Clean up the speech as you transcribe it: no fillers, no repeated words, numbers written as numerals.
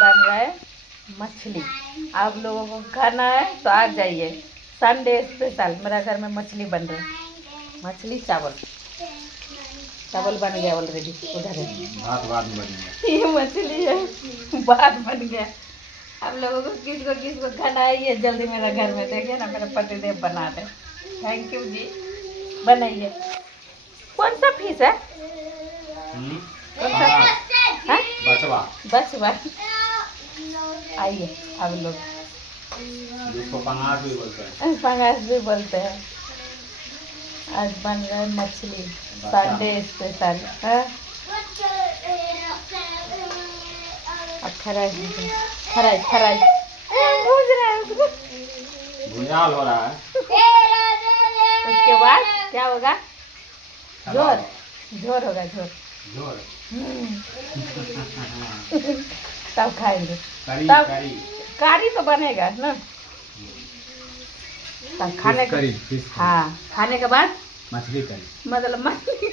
बन रहा है मछली। आप लोगों को खाना है तो आ जाइए, संडे स्पेशल मेरा घर में मछली बन रही है। मछली चावल, चावल बन गया ऑलरेडी, उधर है भात बाद में बनेगा। ये मछली है, भात बन गया। आप लोगों को किसको खाना है ये जल्दी मेरे घर में देखिए ना, मेरे पतिदेव बना दे। थैंक यू जी, बनाइए। कौन सा फीस है? कौन सा है? बचवा, बचवा। आइए आप लोग, जिसको पंगास भी बोलते हैं। पंगास भी बोलते हैं। आज बन रहा है मछली, संडे स्पेशल है। अब फ्राई फ्राई फ्राई भूज रहा है उसको। भुजाल हो रहा है। उसके बाद क्या होगा? झोर, झोर होगा, झोर। झोर। तब खाएंगे, करी तब करी कारी तो बनेगा ना। तब खाने फिश करी, के, फिश करी। हाँ खाने के बाद मछली करी। मतलब मछली